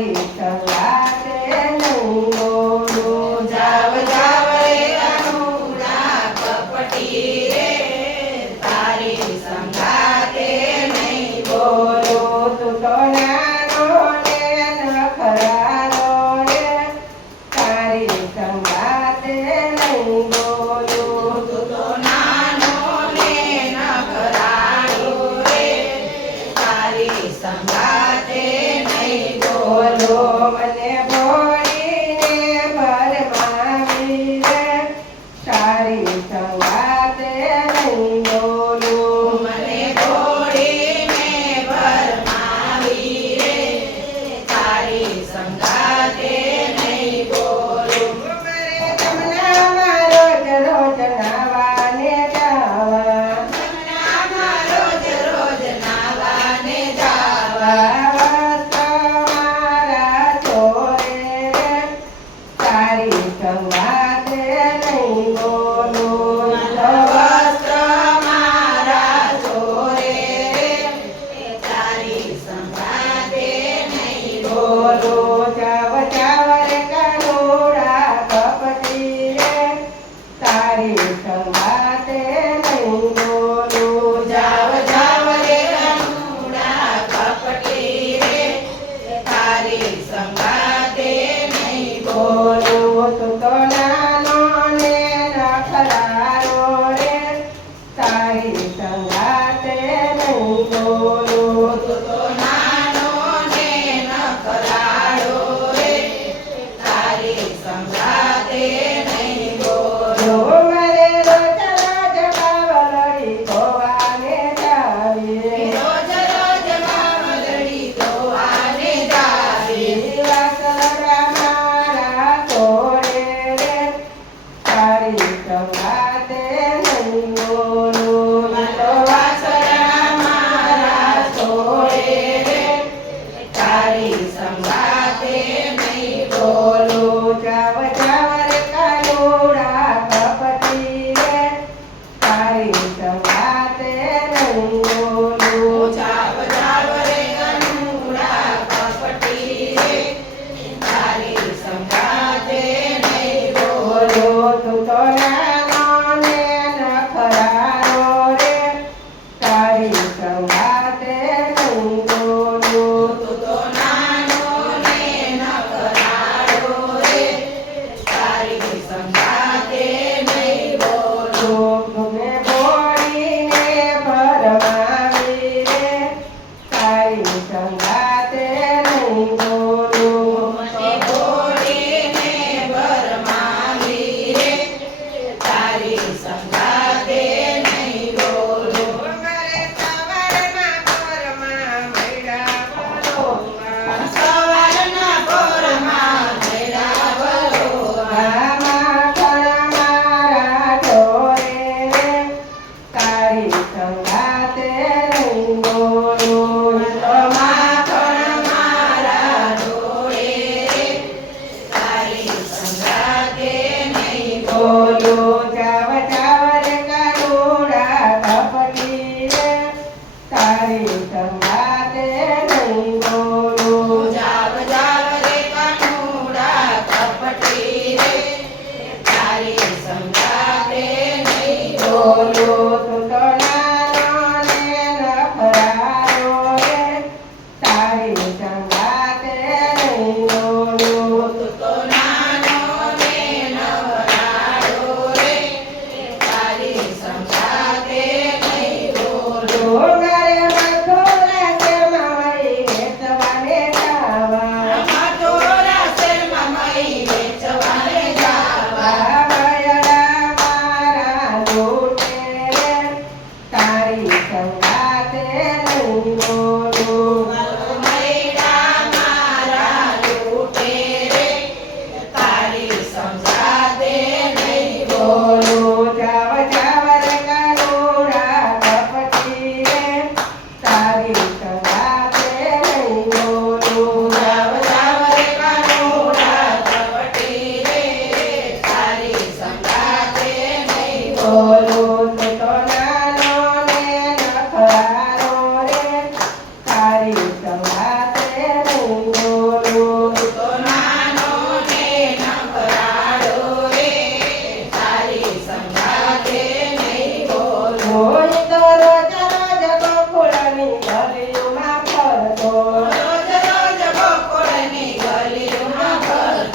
તારી સંગાતે નહીં બોલું જાવ જાવ રે અનુડા કપટી રે તારી સંગાતે નહીં બોલો બોલું તું તો નાનો ને નખરાનો રે તારી સંગાતે નહીં બોલું તું તો નાનો ને નખરાળો રે તારી સંગાતે નહીં બોલો બોલો મને ભોળીને ભરમાવી રે તારી સંગાતે નહીં બોલું મને ઘોડીને ભરમાવી રે તારી સંગાતે નહીં બોલું મારે તમનામાં રોજ રોજ નાવાને જાવા તમનામાં રોજ રોજ નાવાને જાવા વસ્ત્ર મારા ચોરે રે તારી સંગાતે નહીં બોલું વસ્ત્ર મારા ચોરે રે તારી સંગાતે નહીં બોલો બોલો જાવ જાવ રે કાનુડા કપટી રે તારી સંગાતે નહીં બોલું જાવ જાવ રે અનુડા કપટી રે તારી સંગાતે નહીં બોલો બોલું તું તો નાનો ને નખરારો રે તારી સંગાતે નહીં બોલું તું તો નાનો ને નખરાળો રે તારી સંગાતે નહીં બોલો જો મારે રોજ રોજ બાવલડી ધોવાને જાવી રોજ રોજ બાવલડી ધોવાને જાવે વાસરા મારા તોડે રે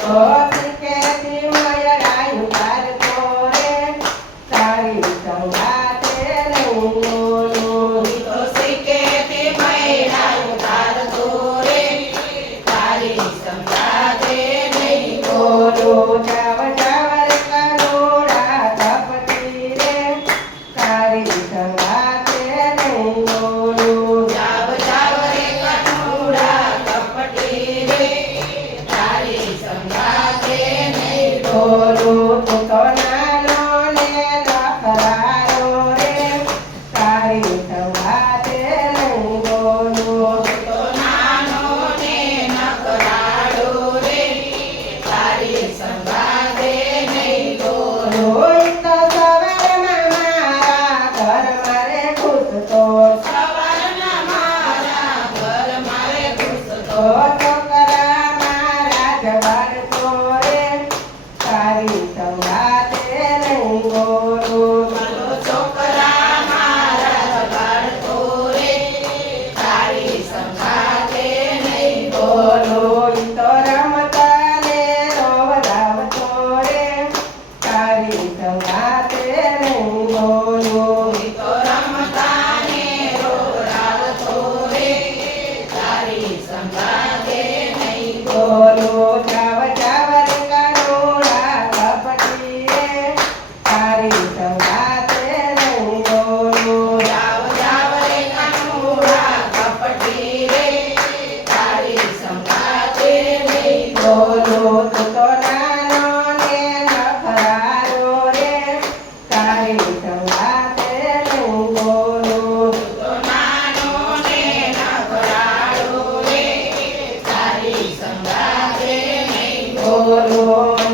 શીખેથી મયડાયું ચાલતો રે તારી સંગાતે નહીં બોલું તો શીખે તે મૈડાયું ચાલતો રે તારી સંગાતે નહીં બોલું જાવ જાવ રે કરોડા કપટી રે તારી સંગાતે નહીં બોલું જાવ જાવ રે કનોડા કપટી રે તારી સંગાતે નહીં બોલું તું તો નાનો ને નખરારો રે તારી સંગાતે નહીં બોલું તો નાનો ને નકરાડો રે તારી સંગાતે નહીં રોઈ તો સવારમાં મારા ઘરમાં રે ઘૂસતો સવારના મારા ઘર મારે ઘૂસતો તો છોકરા મારા જવાડતો રે તારી સંગાતે નહીં બોલું મારો છોકરા મારા જગાડતો રે તારી સંગાતે નહીં બોલું ઈ તો રમતા ને રોવડાવતો રે તારી સંગાતે નહીં બોલું તો રમતા ને રોડાવતો રે તારી સંગાતે નહીં બોલું જાવ જાવ રે કરોડા કપટી રે તારી સંગાતે નહીં બોલું જાવ જાવ રે કનોડા કપટી રે તારી સંગાતે નહીં બોલું તું તો નાનો ને નખરારો રે તારી સંગાતે નહીં બોલું તો નાનો ને નકરાડો રે તારી સંગાતે નહીં બોલું